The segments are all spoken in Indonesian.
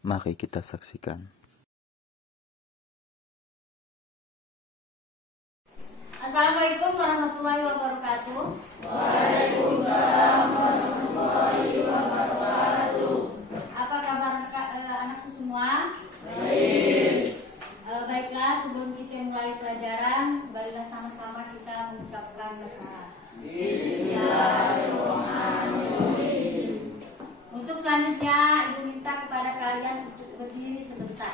Mari kita saksikan. Assalamualaikum warahmatullahi wabarakatuh. Waalaikumsalam warahmatullahi wabarakatuh. Apa kabar anakku semua? Baik. Baiklah, sebelum kita mulai pelajaran, marilah sama-sama kita mengucapkan basmalah. Bismillahirrahmanirrahim. Untuk selanjutnya, Ibu minta kepada kalian untuk berdiri sebentar.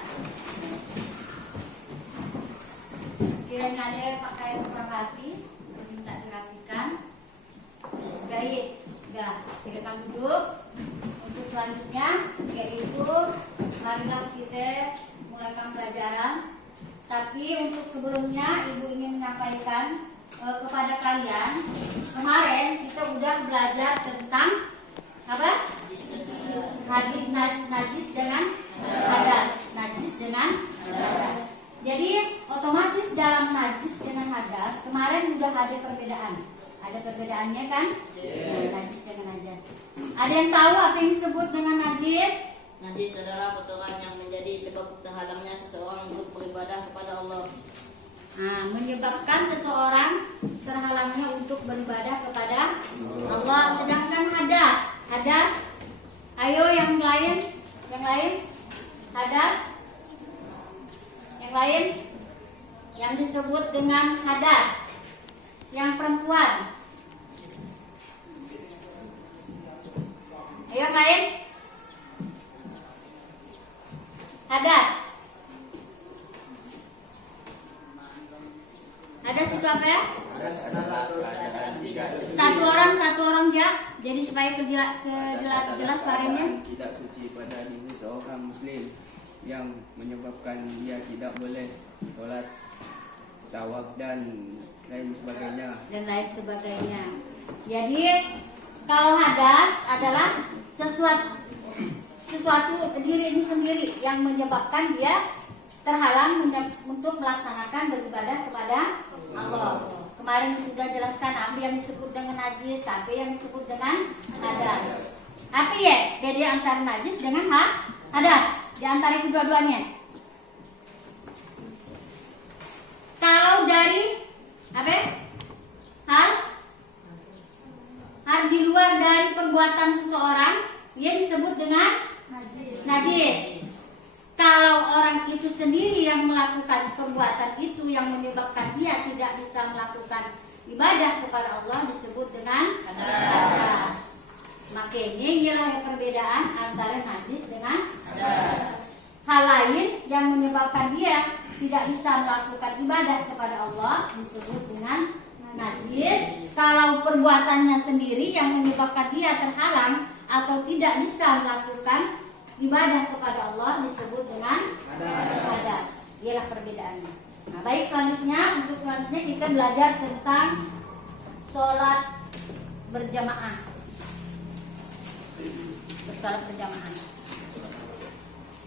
Kiranya ada pakaian kurang rapi, minta dirapikan. Baik, sudah silakan duduk. Untuk selanjutnya, yaitu marilah kita mulaikan pelajaran. Tapi untuk sebelumnya, Ibu ingin menyampaikan kepada kalian, kemarin kita udah belajar tentang apa? Hadis najis dengan hadas. Najis dengan hadas. Jadi otomatis dalam najis dengan hadas kemarin sudah ada perbedaan. Ada perbedaannya kan? Najis dengan hadas. Ada yang tahu apa yang disebut dengan najis? Najis adalah kotoran yang menjadi sebab terhalangnya seseorang untuk beribadah kepada Allah. Nah, menyebabkan seseorang terhalangnya untuk beribadah kepada Allah. Sedangkan hadas, ayo yang lain, hadas, yang lain, yang disebut dengan hadas, yang perempuan. Ayo yang lain, hadas. Hadas itu apa ya? Hadas adalah keadaan tidak suci. Satu orang ya. Jadi supaya jelas suaranya. Tidak suci pada diri seorang muslim yang menyebabkan dia tidak boleh sholat, tawaf dan lain sebagainya. Jadi kalau hadas adalah sesuatu diri ini sendiri yang menyebabkan dia terhalang untuk melaksanakan beribadah kepada Allah. Kemarin sudah jelaskan apa yang disebut dengan najis, apa yang disebut dengan hadas. Apa ya beda antara najis dengan hadas di antara kedua-duanya? Kalau dari apa? Hal di luar dari perbuatan seseorang, dia disebut dengan najis. Kalau orang itu sendiri yang melakukan perbuatan itu yang menyebabkan dia tidak bisa melakukan ibadah kepada Allah disebut dengan hadas. Makanya inilah perbedaan antara najis dengan hadas. Hal lain yang menyebabkan dia tidak bisa melakukan ibadah kepada Allah disebut dengan najis. Kalau perbuatannya sendiri yang menyebabkan dia terhalang atau tidak bisa melakukan ibadah kepada Allah disebut dengan hadas. Ialah perbedaannya. Nah, baik, selanjutnya kita belajar tentang sholat berjamaah. Bersolat berjamaah.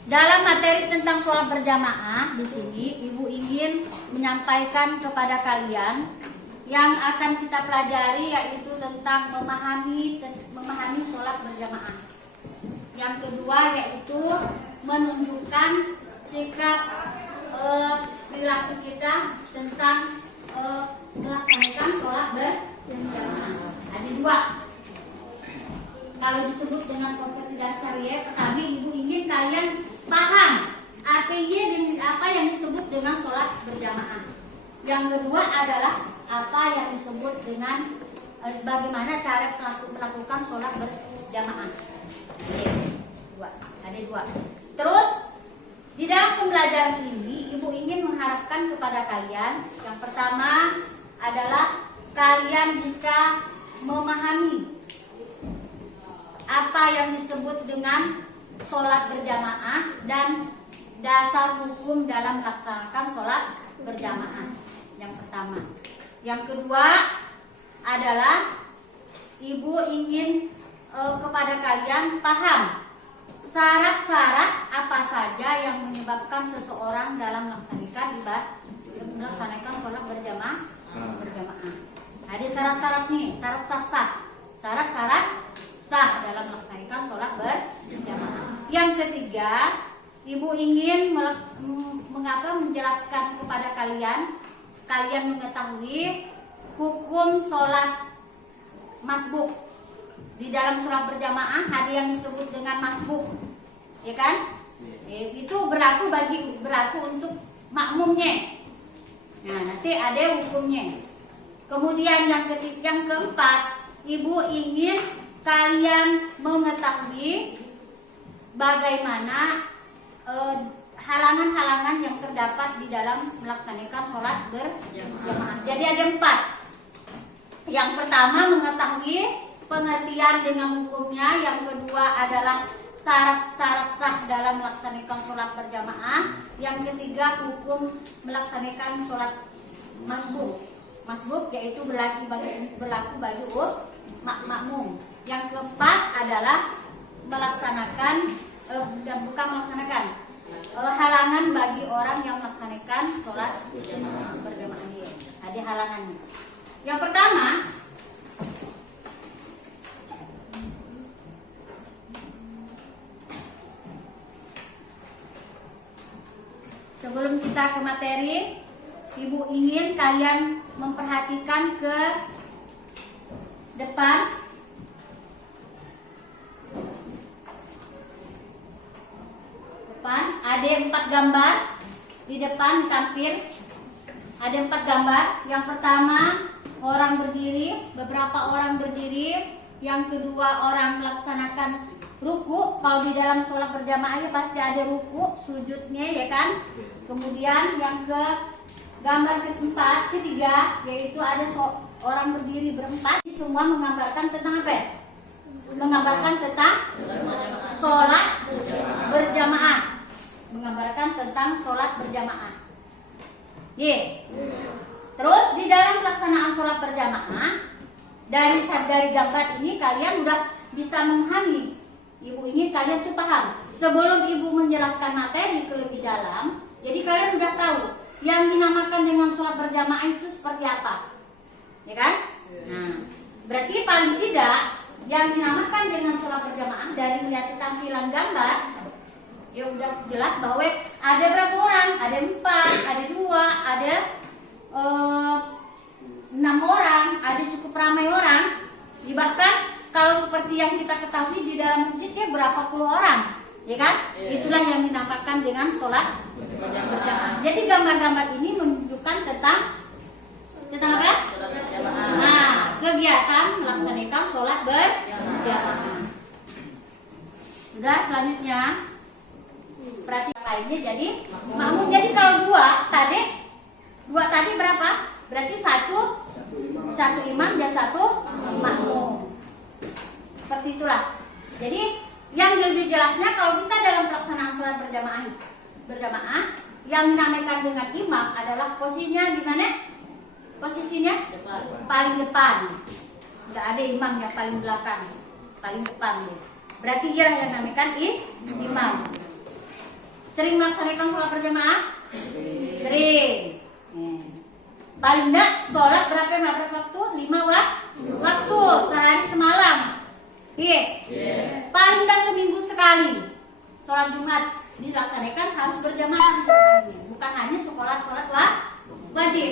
Dalam materi tentang sholat berjamaah di sini, Ibu ingin menyampaikan kepada kalian yang akan kita pelajari yaitu tentang memahami sholat berjamaah. Yang kedua yaitu menunjukkan sikap perilaku kita tentang melaksanakan sholat berjamaah. Ada dua. Kalau disebut dengan kompetensi dasar ya, pertama Ibu ingin kalian paham apa yang disebut dengan sholat berjamaah. Yang kedua adalah apa yang disebut dengan bagaimana cara melakukan sholat berjamaah. Ada dua. Terus di dalam pembelajaran ini Ibu ingin mengharapkan kepada kalian yang pertama adalah kalian bisa memahami apa yang disebut dengan sholat berjamaah dan dasar hukum dalam melaksanakan sholat berjamaah. Yang pertama. Yang kedua adalah Ibu ingin kepada kalian paham syarat-syarat apa saja yang menyebabkan seseorang dalam melaksanakan sholat berjamaah. Ada syarat-syarat nih, syarat-syarat sah dalam melaksanakan sholat berjamaah. Yang ketiga ketiga, ibu ingin menjelaskan kepada kalian mengetahui hukum sholat masbuk. Di dalam sholat berjamaah ada yang disebut dengan masbuk, ya kan? Itu berlaku untuk makmumnya. Nah, nanti ada hukumnya. Kemudian yang keempat, ibu ingin kalian mengetahui bagaimana halangan-halangan yang terdapat di dalam melaksanakan sholat berjamaah. Jadi ada 4. Yang pertama mengetahui pengertian dengan hukumnya. Yang kedua adalah syarat-syarat sah dalam melaksanakan sholat berjamaah. Yang ketiga hukum melaksanakan sholat masbuk. Masbuk yaitu berlaku bagi makmum. Yang keempat adalah halangan bagi orang yang melaksanakan sholat berjamaah dia. Ada halangannya. Yang pertama, sebelum kita ke materi, ibu ingin kalian memperhatikan ke depan. Ada 4 gambar di depan tampil. Ada 4 gambar. Yang pertama orang berdiri, beberapa orang berdiri. Yang kedua orang melaksanakan ruku. Kalau di dalam sholat berjamaah ya pasti ada ruku, sujudnya ya kan. Kemudian yang ke gambar ketiga yaitu ada orang berdiri berempat. Ini semua menggambarkan tentang apa? Menggambarkan tentang sholat berjamaah. Menggambarkan tentang sholat berjamaah. Terus di dalam pelaksanaan sholat berjamaah, dari gambar ini kalian udah bisa memahami. Ibu ingin kalian tuh paham. Sebelum ibu menjelaskan materi ke lebih dalam, jadi kalian udah tahu yang dinamakan dengan sholat berjamaah itu seperti apa, ya kan? Nah, berarti paling tidak yang dinamakan dengan sholat berjamaah dari melihat tampilan gambar, ya udah jelas bahwa ada berapa orang, ada 4, ada 2, ada 6 orang, ada cukup ramai orang. Bahkan kalau seperti yang kita ketahui di dalam masjidnya berapa puluh orang, ya kan? Itulah yang dinamakan dengan sholat berjamaah. Jadi gambar-gambar ini menunjukkan tentang apa? Nah, kegiatan melaksanakan sholat berjamaah. Sudah, selanjutnya perhatian lainnya jadi makmum. Jadi kalau dua tadi berapa? Berarti satu imam dan satu makmum. Seperti itulah. Jadi yang lebih jelasnya kalau kita dalam pelaksanaan sholat berjamaah yang dinamakan dengan imam adalah posisinya di mana? Posisinya paling depan. Enggak ada imam yang paling belakang, paling depan deh. Berarti dia yang dinamakan imam. Sering melaksanakan sholat berjamaah? Sering. Paling enggak sholat berapa waktu? 5 waktu sehari semalam. Paling enggak seminggu sekali. Sholat Jumat dilaksanakan harus berjamaah. Bukan hanya sholat wajib.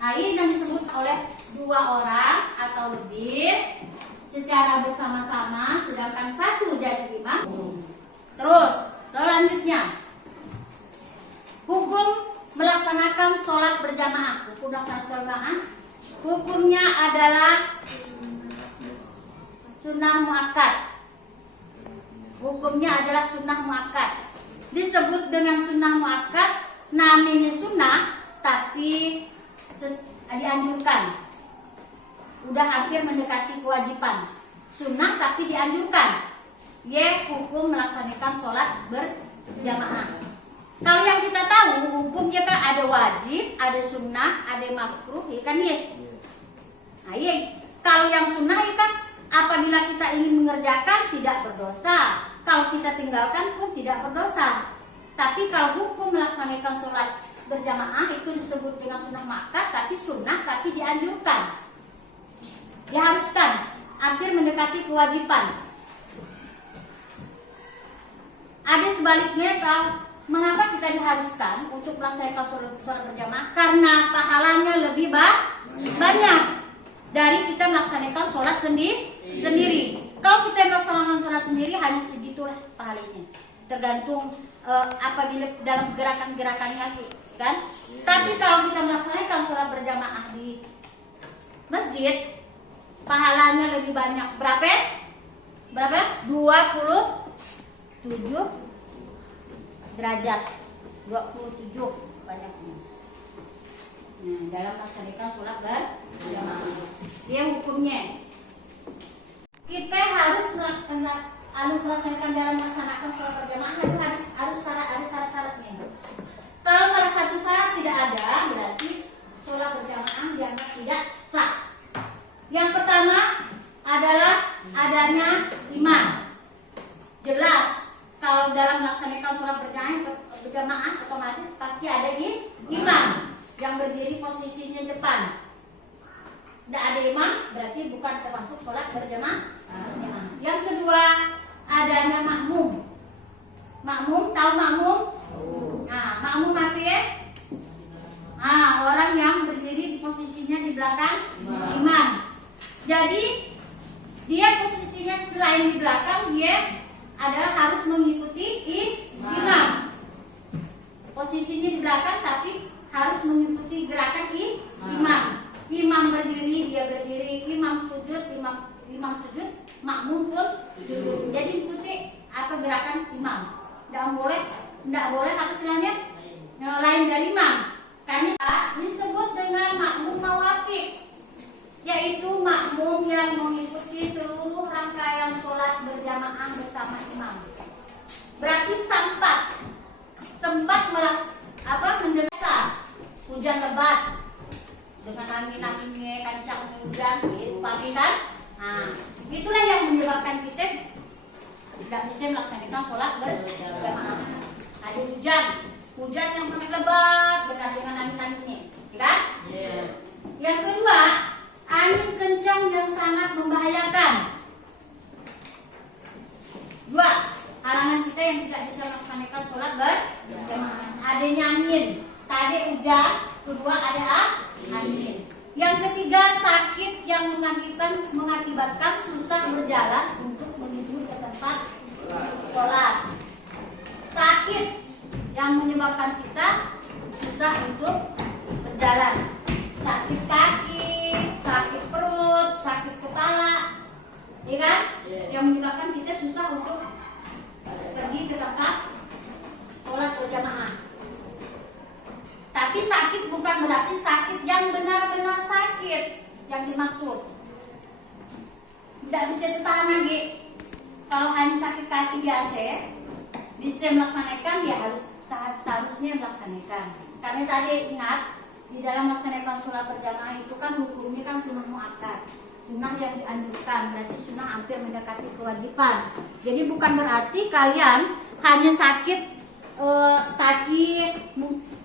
Nah, ini yang disebut oleh 2 orang atau lebih secara bersama-sama, sedangkan satu jadi imam. Terus selanjutnya, hukum melaksanakan sholat berjamaah. Hukum melaksanakan sholat berjamaah, hukumnya adalah sunnah muakkad. Hukumnya adalah sunnah muakkad. Disebut dengan sunnah muakkad, namanya sunnah tapi dianjurkan. Udah hampir mendekati kewajiban. Sunnah tapi dianjurkan. Hukum melaksanakan sholat berjamaah. Kalau yang kita tahu hukumnya kan ada wajib, ada sunnah, ada makruh, ya kan ya? Nah, kalau yang sunnah ya kan apabila kita ingin mengerjakan tidak berdosa. Kalau kita tinggalkan pun tidak berdosa. Tapi kalau hukum melaksanakan sholat berjamaah itu disebut dengan sunnah muakkad, tapi sunnah tapi dianjurkan. Diharuskan, hampir mendekati kewajiban. ada sebaliknya, mengapa kita diharuskan untuk melaksanakan sholat berjamaah? Karena pahalanya lebih banyak dari kita melaksanakan sholat sendiri. Kalau kita melaksanakan sholat sendiri hanya segitulah pahalanya, tergantung apabila dalam gerakan-gerakannya kan. Tapi kalau kita melaksanakan sholat berjamaah di masjid, pahalanya lebih banyak. Berapa? 27 derajat, 27 banyaknya. Nah, dalam melaksanakan sholat berjamaah, dia hukumnya kita harus melaksanakan dalam melaksanakan sholat berjamaah harus ada syarat-syaratnya. Kalau salah satu syarat tidak ada, berarti sholat berjamaah dianggap tidak sah. Yang pertama adalah adanya imam. Jelas kalau dalam melaksanakan sholat berjamaah otomatis pasti ada imam yang berdiri posisinya depan. Tidak ada imam berarti bukan termasuk sholat berjamaah. Yang kedua adanya makmum. Makmum, tahu makmum? Nah, makmum apa ya? Orang yang berdiri posisinya di belakang imam. Jadi dia posisinya selain di belakang, dia adalah harus mengikuti imam. Posisinya di belakang tapi harus mengikuti gerakan imam. Imam berdiri, dia berdiri. Imam sujud, imam sujud. Makmum pun sujud. Jadi ikuti atau gerakan imam. Tidak boleh apa istilahnya lain dari imam. Karena disebut dengan makmum mawaqif, yaitu makmum yang mengikuti seluruh rangkaian sholat berjamaah bersama imam. Berarti sempat mendengar hujan lebat dengan angin-anginnya kencang hujan pagi kan. Itulah yang menyebabkan kita tidak bisa melaksanakan sholat berjamaah. Ada hujan yang sangat lebat benar dengan angin-anginnya, kan? Yang kedua, angin kencang yang sangat membahayakan. Dua, halangan kita yang tidak bisa melaksanakan sholat berjamaah. Adanya angin, tadi hujan, kedua ada angin. Yang ketiga, sakit yang mengakibatkan susah berjalan untuk menuju ke tempat sholat. Sakit yang menyebabkan kita susah untuk berjalan. Sakit kaki, sakit perut, sakit kepala, ya kan? Yang menyebabkan kita susah untuk pergi ke tempat sholat berjamaah. Tapi sakit bukan berarti sakit yang benar-benar sakit yang dimaksud. Tidak bisa ditahan lagi. Kalau hanya sakit kaki biasa, bisa melaksanakan, ya seharusnya melaksanakan. Karena tadi ingat, di dalam melaksanakan sholat berjamaah itu kan hukumnya kan sunnah muakkad, sunnah yang dianjurkan, berarti sunnah hampir mendekati kewajiban. Jadi bukan berarti kalian hanya sakit kaki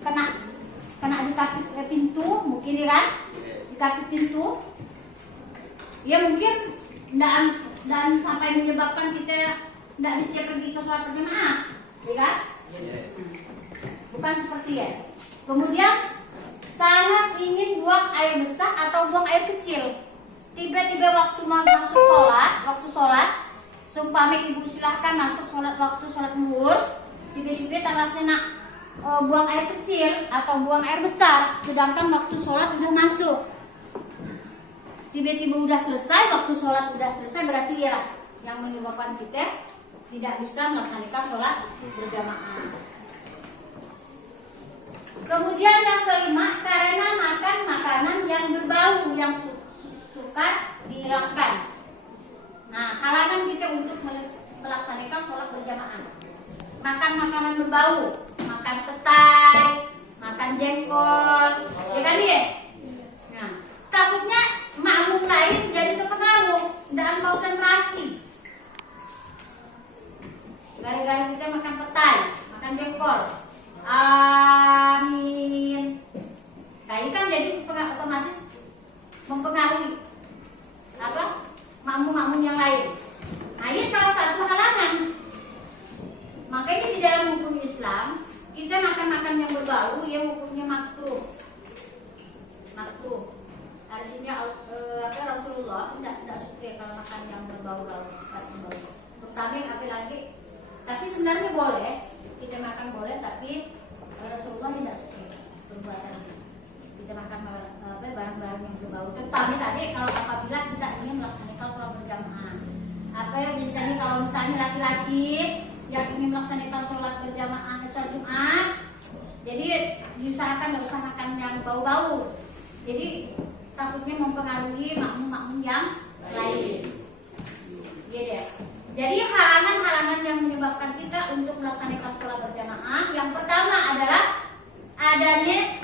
kena di kaki pintu, mungkin ya kan, di kaki pintu, ya mungkin dan sampai menyebabkan kita tidak bisa pergi ke sholat berjamaah, ya kan? Bukan seperti ya. Kemudian sangat ingin buang air besar atau buang air kecil. Tiba-tiba waktu mau masuk sholat, seumpama ibu silahkan masuk sholat waktu sholat zuhur, tiba-tiba terlaksana buang air kecil atau buang air besar, sedangkan waktu sholat udah masuk. Tiba-tiba udah selesai, waktu sholat udah selesai, berarti ya yang menyebabkan kita tidak bisa melaksanakan sholat berjamaah. Kemudian yang kelima, karena makan makanan yang berbau yang suka dihilangkan. Nah, halangan kita untuk melaksanakan sholat berjamaah. Makan makanan berbau, makan petai, makan jengkol, ya kan ya? Nah, takutnya makmum lain jadi terpengaruh dan konsentrasi. Gara-gara kita makan petai, makan jengkol. Amin. Nah, ini kan jadi otomatis mempengaruhi makmum-makmum yang lain. Nah, ini salah satu halangan. Makanya sebenarnya boleh, kita makan boleh, tapi Rasulullah tidak suka perbuatan itu. Kita makan barang-barang yang berbau. Tetapi tadi kalau apabila kita ingin melaksanakan sholat berjamaah, misalnya kalau misalnya laki-laki yang ingin melaksanakan sholat berjamaah sholat Jumat, jadi diusahakan nggak usah makan yang bau-bau. Jadi takutnya mempengaruhi makmum-makmum yang lain. Gitu. Jadi halangan-halangan yang menyebabkan kita untuk melaksanakan sholat berjamaah, yang pertama adalah adanya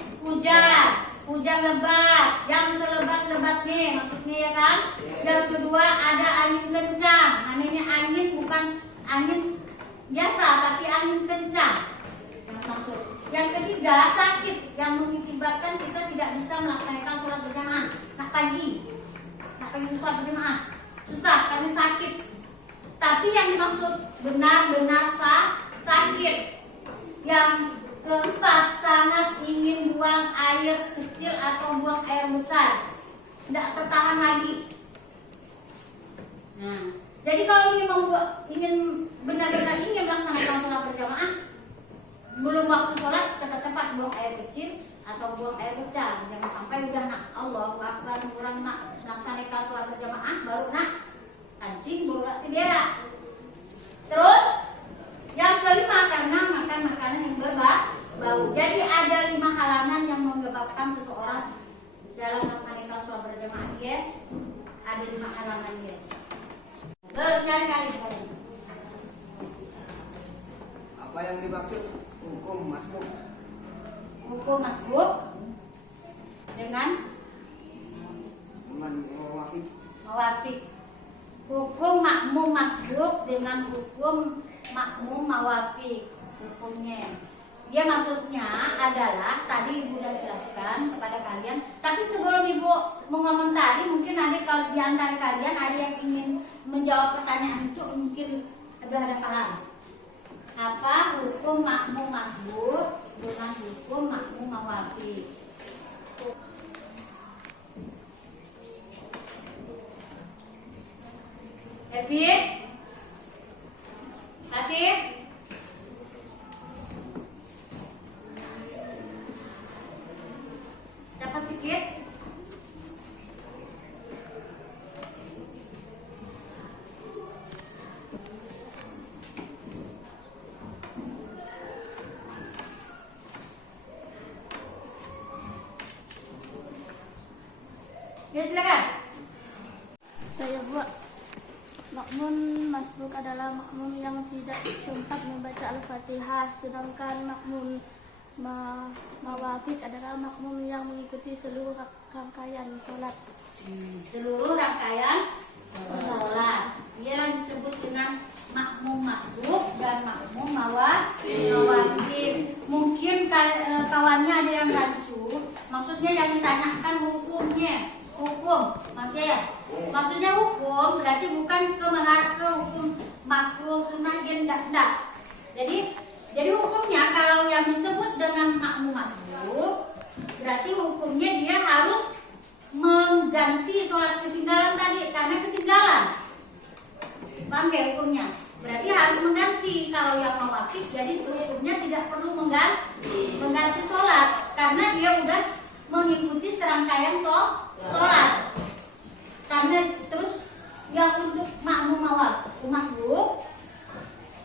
hujan lebat, yang selebat-lebatnya, maksudnya ya kan. Yang kedua ada angin kencang, namanya angin bukan angin biasa tapi angin kencang. Yang ketiga sakit yang mengakibatkan kita tidak bisa melaksanakan sholat berjamaah. Nak pagi sholat berjamaah susah karena sakit. Tapi yang dimaksud benar-benar sakit. Yang keempat sangat ingin buang air kecil atau buang air besar, tidak tertahan lagi. Nah, jadi kalau ingin benar-benar ingin melaksanakan sholat berjamaah, belum waktu sholat cepat-cepat buang air kecil atau buang air besar. Jangan sampai udah nak Allahu Akbar kurang nak melaksanakan sholat berjamaah baru nak kancing baru nak berak. Terus yang kelima karena makan makanan yang berbau. Jadi ada 5 halangan yang menyebabkan seseorang dalam melaksanakan sholat berjamaah ya. Ada 5 halangan ya. Berkali-kali. Apa yang dimaksud hukum masbuk? Hukum masbuk dengan mawafik. Hukum makmum masbuk dengan hukum makmum mawafik. Hukumnya dia maksudnya adalah tadi Ibu sudah jelaskan kepada kalian. Tapi sebelum Ibu mengomentari, mungkin ada kalau di antara kalian ada yang ingin menjawab pertanyaan itu, mungkin ada paham apa hukum makmum masbuk dengan hukum makmum mawafik. Happy? Hati? Dapat sedikit? Ya silakan. Saya buat makmum masbuk adalah makmum yang tidak sempat membaca Al-Fatihah, sedangkan makmum mawafik adalah makmum yang mengikuti seluruh rangkaian sholat. Seluruh rangkaian sholat. Dia yang disebut dengan makmum masbuk dan makmum mawafik. Mungkin kawannya ada yang rancu. Maksudnya yang ditanyakan hukumnya. Hukum, maksudnya hukum berarti bukan ke hukum makruh sunnah enggak. Jadi hukumnya kalau yang disebut dengan makmum masbuk berarti hukumnya dia harus mengganti sholat ketinggalan tadi karena ketinggalan. Paham ya hukumnya? Berarti harus mengganti. Kalau yang mawafik jadi hukumnya tidak perlu mengganti sholat karena dia udah mengikuti serangkaian sholat. Karena terus yang untuk makmum masbuk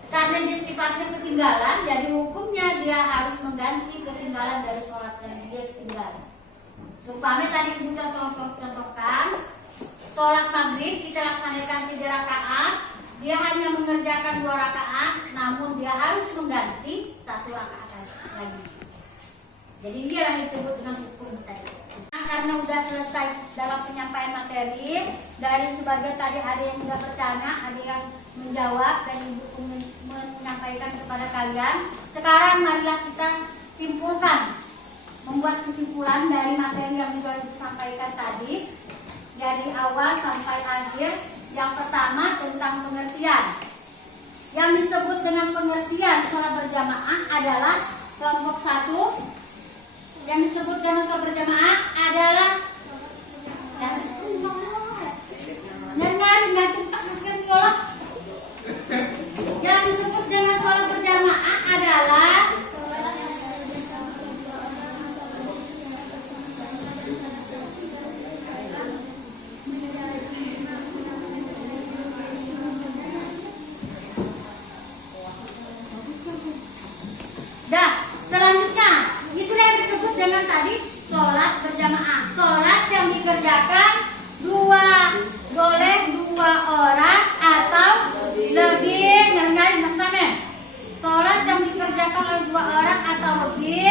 karena dia sifatnya ketinggalan, jadi hukumnya dia harus mengganti ketinggalan dari sholat yang dia ketinggalan. Umpamanya tadi Ibu contohkan sholat maghrib kita laksanakan 3 rakaat, dia hanya mengerjakan 2 rakaat, namun dia harus mengganti 1 rakaat lagi. Jadi dia yang disebut dengan hukum tadi. Karena sudah selesai dalam penyampaian materi, dari sebagian tadi ada yang sudah bertanya, ada yang menjawab dan Ibu menyampaikan kepada kalian. Sekarang marilah kita simpulkan, membuat kesimpulan dari materi yang sudah disampaikan tadi dari awal sampai akhir. Yang pertama tentang pengertian. Yang disebut dengan pengertian sholat berjamaah adalah kelompok 1. Yang disebut dengan sholat berjamaah adalah yang disebut dengan sholat Selanjutnya, itulah yang disebut dengan tadi sholat berjamaah. Sholat yang dikerjakan boleh dua orang atau lebih. Sholat yang dikerjakan oleh dua orang atau lebih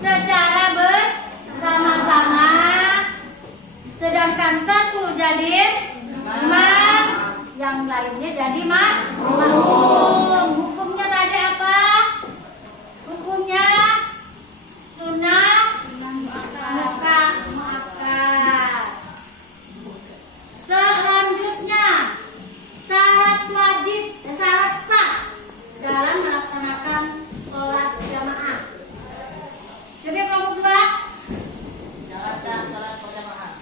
secara bersama-sama, sedangkan satu jadi imam, yang lainnya jadi makmum. Hukumnya tadi apa? Hukumnya sunnah muakkad. Selanjutnya, syarat wajib, syarat sah dalam melaksanakan sholat berjamaah. Jadi kamu dua. Syarat sah sholat berjamaah.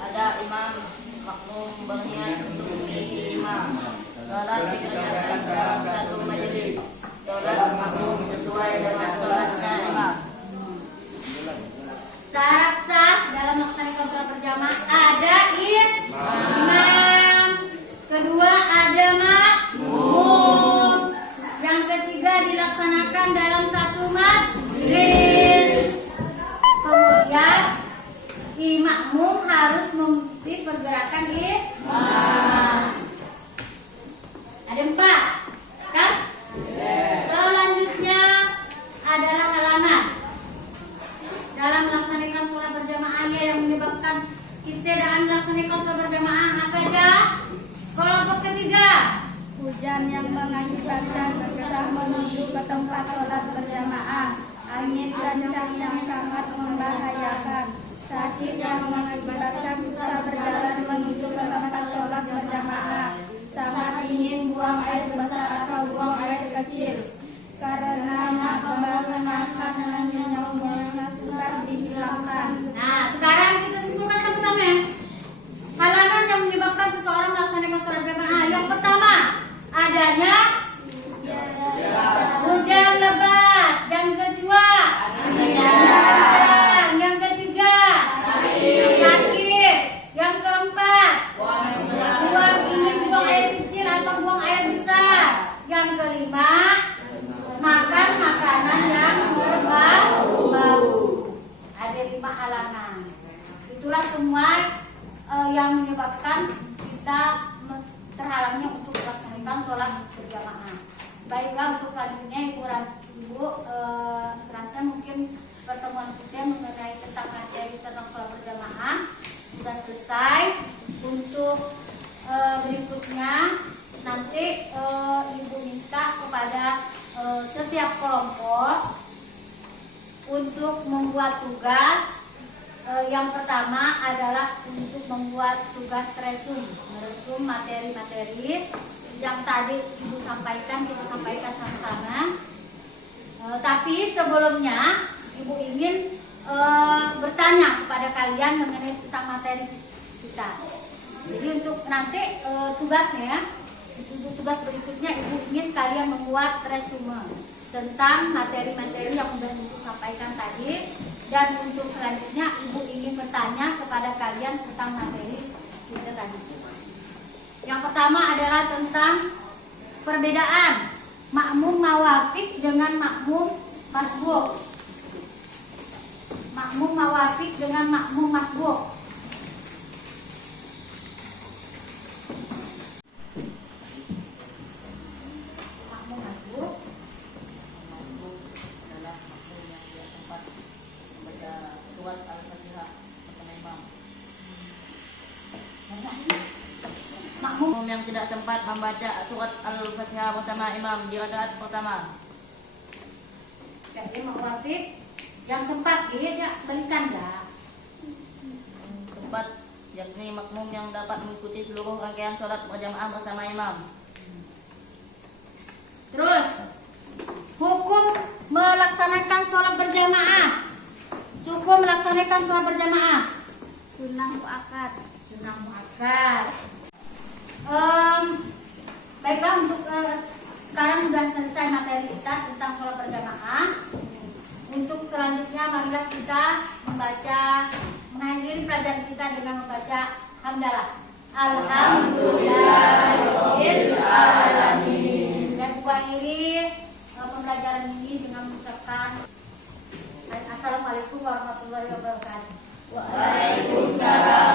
Ada imam, makmum berniat untuk menjadi imam. Sholat dikerjakan dalam satu majelis. Sholat makmum sesuai dengan sholatnya imam. Syarat sah dalam melaksanakan sholat berjamaah ada imam. Kedua ada makmum. Yang ketiga dilaksanakan dalam satu majelis. Kemudian makmum harus mengikuti pergerakan imam. Ada 4, kan? Selanjutnya adalah halangan dalam melaksanakan sholat berjamaahnya yang menyebabkan kita dalam melaksanakan sholat berjamaah apa aja? Kelompok ketiga, Hujan yang mengakibatkan susah menuju ke tempat sholat berjamaah, angin kencang yang sangat membahayakan, sakit yang mengakibatkan susah berjalan menuju ke tempat sholat berjamaah, sangat ingin buang air besar atau buang air kecil. Karenanya pembangunan makanan yang sukar dihilangkan. Nah, sekarang kita simpulkan sama-sama. Halangan yang menyebabkan seseorang melaksanakan sholat jamaah. Yang pertama, adanya hujan lebat. Yang kedua, yang ketiga, sakit. Yang keempat, buang air kecil atau buang air besar. Yang kelima, makan makanan yang berbau. Ada 5 halangan. Itulah semua yang menyebabkan kita terhalangnya untuk melaksanakan sholat berjamaah. Baiklah, untuk selanjutnya Ibu rasa mungkin pertemuan kita mengenai tentang materi tentang sholat berjamaah sudah selesai. Untuk berikutnya nanti Ibu minta kepada setiap kelompok untuk membuat tugas. Yang pertama adalah untuk membuat tugas meresum materi-materi yang tadi Ibu sampaikan, kita sampaikan sama-sama. Tapi sebelumnya Ibu ingin bertanya kepada kalian mengenai tentang materi kita. Jadi untuk nanti tugasnya, untuk tugas berikutnya Ibu ingin kalian membuat resume tentang materi-materi yang sudah Ibu sampaikan tadi. Dan untuk selanjutnya Ibu ingin bertanya kepada kalian tentang materi kita tadi. Yang pertama adalah tentang perbedaan makmum mawafik dengan makmum masbuk. Makmum mawafik dengan makmum masbuk. Makmum masbuk adalah makmum yang tidak sempat membaca surat Al-Fatihah bersama imam. Makmum yang tidak sempat membaca surat Al-Fatihah bersama imam di rakaat pertama. Jadi mawafik yang sempat dia berikan dah. Sempat yakni makmum yang dapat mengikuti seluruh rangkaian sholat berjamaah bersama imam. Terus hukum melaksanakan sholat berjamaah. Hukum melaksanakan sholat berjamaah. Sunnah muakkad. Sunnah muakkad. Baiklah, untuk sekarang sudah selesai materi kita tentang sholat berjamaah. Untuk selanjutnya marilah kita mengakhiri pelajaran kita dengan membaca hamdalah. Alhamdulillahirabbil alamin. Dan mengakhiri pembelajaran ini dengan mengucapkan Assalamualaikum warahmatullahi wabarakatuh. Waalaikumsalam